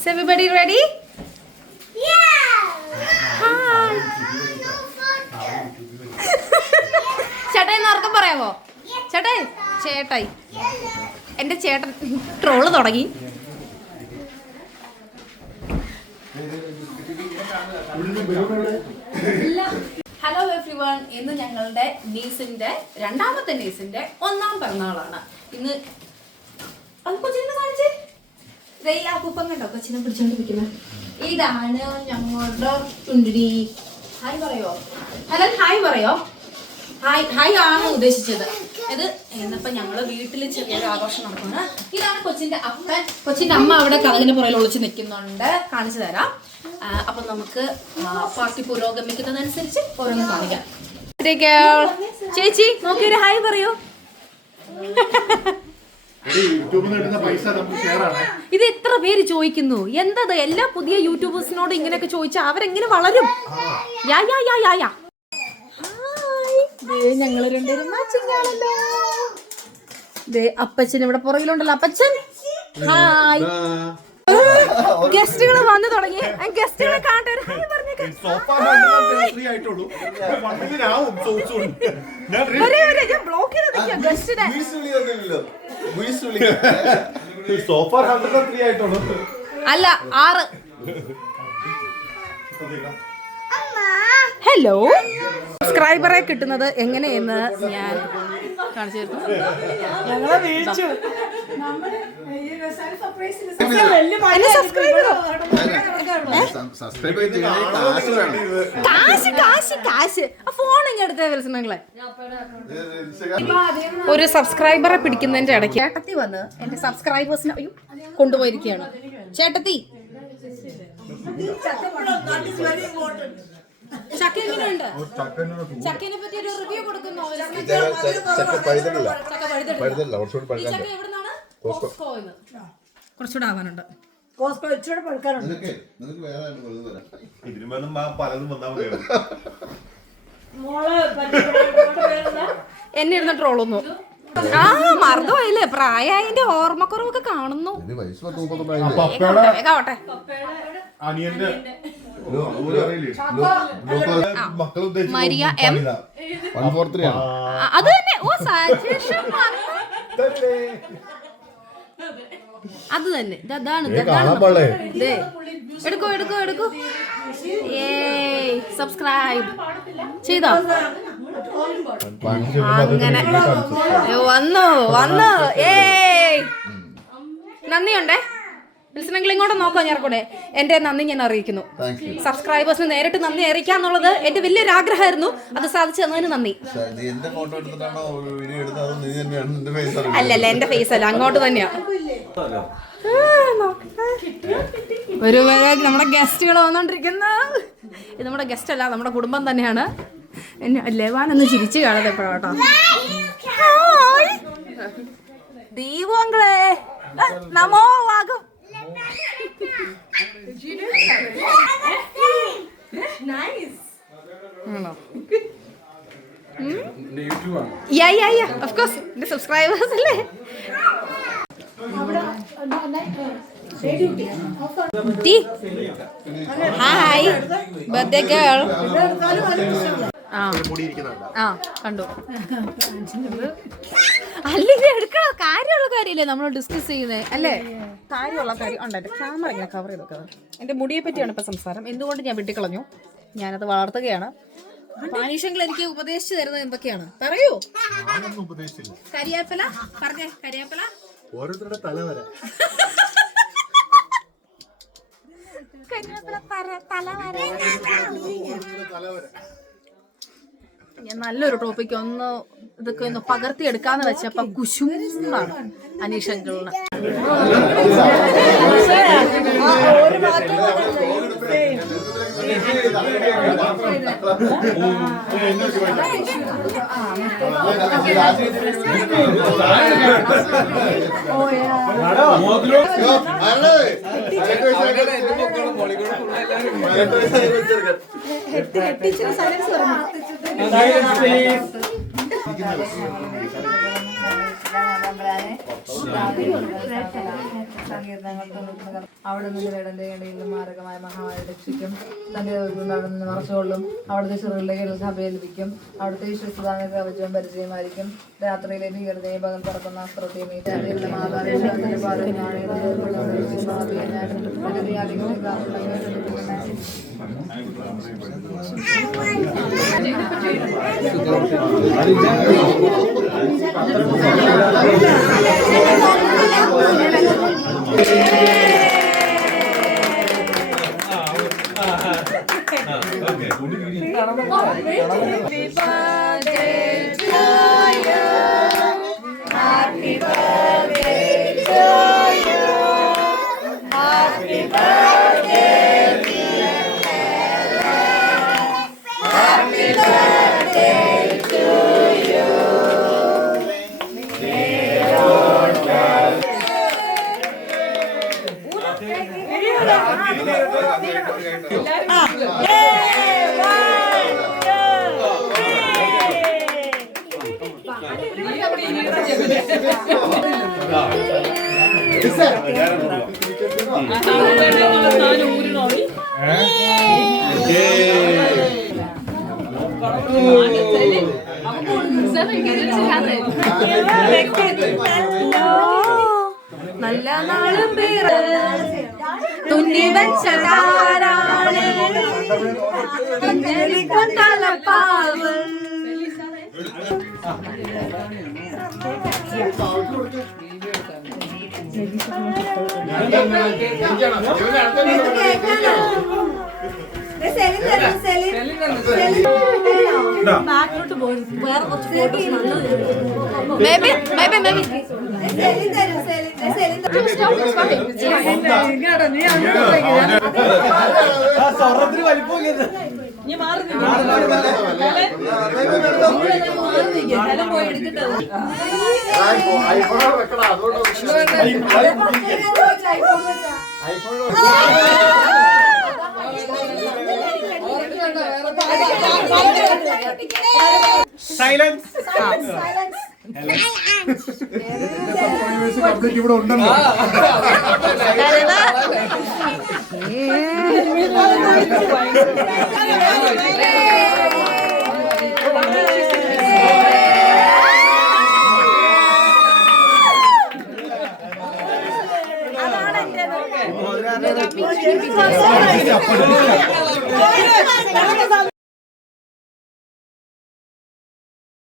Is everybody ready? ചേട്ടായി ഓർക്കം പറയാമോ? ചേട്ടായി ചേട്ടായി എൻ്റെ ചേട്ടൻ ട്രോള് തുടങ്ങി. ഹലോ എവ്രിവൺ, ഇന്ന് ഞങ്ങളുടെ നീസിന്റെ രണ്ടാമത്തെ നീസിന്റെ 1ാം പിറന്നാളാണ്. ഇന്ന് കൊച്ചിനെ കാണിച്ചേ, ആ കുപ്പം കണ്ടോ കൊച്ചിനെ പിടിച്ചോണ്ടിരിക്കുന്നത്. ഇതാണ് ഞങ്ങളുടെ ചുണ്ടിരി. ഹായ് പറയോ? ഹലോ ഹായ് പറയോ? ഹായ് ഹായ് ആണ് ഉദ്ദേശിച്ചത്. ഇത് എന്നിപ്പോ ഞങ്ങള് വീട്ടില് ചെറിയൊരു ആഘോഷം നടക്കുന്നു. ഇതാണ് കൊച്ചിന്റെ അപ്പൻ. കൊച്ചിന്റെ അമ്മ അവിടെ കഥകിന്റെ പുറകിൽ ഒളിച്ച് നിൽക്കുന്നുണ്ട്, കാണിച്ചു തരാം. അപ്പൊ നമുക്ക് പാർട്ടി പുരോഗമിക്കുന്നതനുസരിച്ച് ഓരോന്ന് കാണിക്കാം. ചേച്ചി നോക്കിയൊരു ഹായ് പറയൂ. ഇത് എത്ര പേര് ചോദിക്കുന്നു, എന്തത് എല്ലാ പുതിയ യൂട്യൂബേഴ്സിനോട് ഇങ്ങനെയൊക്കെ ചോദിച്ചാൽ അവരെങ്ങനെ വളരും? ഞങ്ങള് രണ്ടുപേരും മാച്ചിങ്ങാണല്ലോ. അപ്പച്ചൻ ഇവിടെ പുറകിലുണ്ടല്ലോ. അപ്പച്ചൻ ഹായ്. ഗസ്റ്റുകൾ വന്നു തുടങ്ങി. ഗസ്റ്റുകളെ കാണട്ടെ. ബ്ലോക്ക് ചെയ്ത് ഗസ്റ്റിനെ. അല്ല 6. ഹലോ, സബ്സ്ക്രൈബറെ കിട്ടുന്നത് എങ്ങനെയെന്ന് ഞാൻ കാണിച്ചു തരുന്നു. കാശ് ഫോൺ ഇങ്ങെടുത്തേ വിളിച്ചങ്ങളെ. ഒരു സബ്സ്ക്രൈബറെ പിടിക്കുന്നതിന്റെ ഇടയ്ക്ക് ചേട്ടത്തി വന്ന് എന്റെ സബ്സ്ക്രൈബേഴ്സിനെ കൊണ്ടുപോയിരിക്കുകയാണ്. ചേട്ടത്തി ചക്ക എങ്ങനെയുണ്ട്? ചക്കനെ പറ്റി ഒരു റിവ്യൂ കൊടുക്കുന്നു. കുറച്ചുകൂടെ ആവാനുണ്ട്. എന്നെ ഇരുന്ന് ട്രോളൊന്നു. മറന്നുപോയില്ലേ, പ്രായതിന്റെ ഓർമ്മക്കുറവൊക്കെ കാണുന്നു. വേഗാവട്ടെ. മരിയ എം അത് തന്നെ. ഓ സജഷൻ അത് തന്നെ. അതാണ് എടുക്കൂ എടുക്കൂ എടുക്കൂ. സബ്സ്ക്രൈബ് ചെയ്തോ? അങ്ങനെ വന്നു വന്നു. നന്ദിയുണ്ടേ. വിൽസനെങ്കിലും ഇങ്ങോട്ട് നോക്കാം. ഞാൻ കൂടെ എന്റെ നന്ദി ഞാൻ അറിയിക്കുന്നു. സബ്സ്ക്രൈബേഴ്സിന് നേരിട്ട് നന്ദി അറിയിക്കാന്നുള്ളത് എന്റെ വലിയൊരു ആഗ്രഹമായിരുന്നു. അത് സാധിച്ചു തന്നതിന് നന്ദി. അല്ലല്ല, എന്റെ ഫേസ് അല്ല, അങ്ങോട്ട് തന്നെയാ. ഒരു നമ്മുടെ ഗസ്റ്റുകൾ വന്നോണ്ടിരിക്കുന്ന. ഇത് നമ്മുടെ ഗസ്റ്റ് അല്ല, നമ്മുടെ കുടുംബം തന്നെയാണ്. ലെവാനൊന്ന് ചിരിച്ചു കാണാതെ എപ്പോഴാട്ടോ. ദീപങ്ങളെ നമോ വാഗം. Of course, the subscribers അല്ലേ. Hi birthday girl. കണ്ടു. അല്ലെങ്കിൽ എടുക്കണോ? കാര്യമുള്ള കാര്യമല്ലേ നമ്മൾ ഡിസ്കസ് ചെയ്യുന്നത് അല്ലേ? കാര്യമുള്ള കാര്യം ഉണ്ടായിട്ട് ക്യാമറ ഇങ്ങനെ കവർ ചെയ്തൊക്കെ. എന്റെ മുടിയെ പറ്റിയാണ് ഇപ്പൊ സംസാരം. എന്തുകൊണ്ട് ഞാൻ വെട്ടിക്കളഞ്ഞു, ഞാനത് വളർത്തുകയാണ്. പാനീഷങ്ങൾ എനിക്ക് ഉപദേശിച്ചു തരുന്നത് എന്തൊക്കെയാണ് പറയൂ. കരിയാപ്പല പറഞ്ഞേ. കരിയാപ്പല ഓരോരുത്തരുടെ തലവര. ഞാൻ നല്ലൊരു ടോപ്പിക്ക് ഒന്ന് ഇതൊക്കെ ഒന്ന് പകർത്തിയെടുക്കാന്ന് വെച്ചപ്പോ കുശുമ്പാണ് അനീഷങ്കളിന്. സങ്കീർത്തനങ്ങൾ അവിടെ നിന്ന് വേടന്റെ ഇടയിൽ മാരകമായ മഹാമായ രക്ഷിക്കും. തന്റെ അവിടെ നിന്ന് മറച്ചുകൊള്ളും. അവിടുത്തെ ചെറുകളുടെ സഭയെ ലഭിക്കും. അവിടുത്തെ വിശ്വസ്താന കവചവും പരിചയമായിരിക്കും. രാത്രിയിലെ ഭീകരതയും പകൽ പറക്കുന്ന അസ്ത്രത്തെയും നല്ല നാളും തുന്നി വെച്ച തലപ്പാവ് ബാക്കിലോട്ട് പോയി വേറെ കുറച്ച് സ്വർണത്തിന് വലിപ്പമില്ല. പോയി എടുത്തിട്ടത് സൈലൻസ്. ഇവിടെ ഉണ്ടല്ലോ.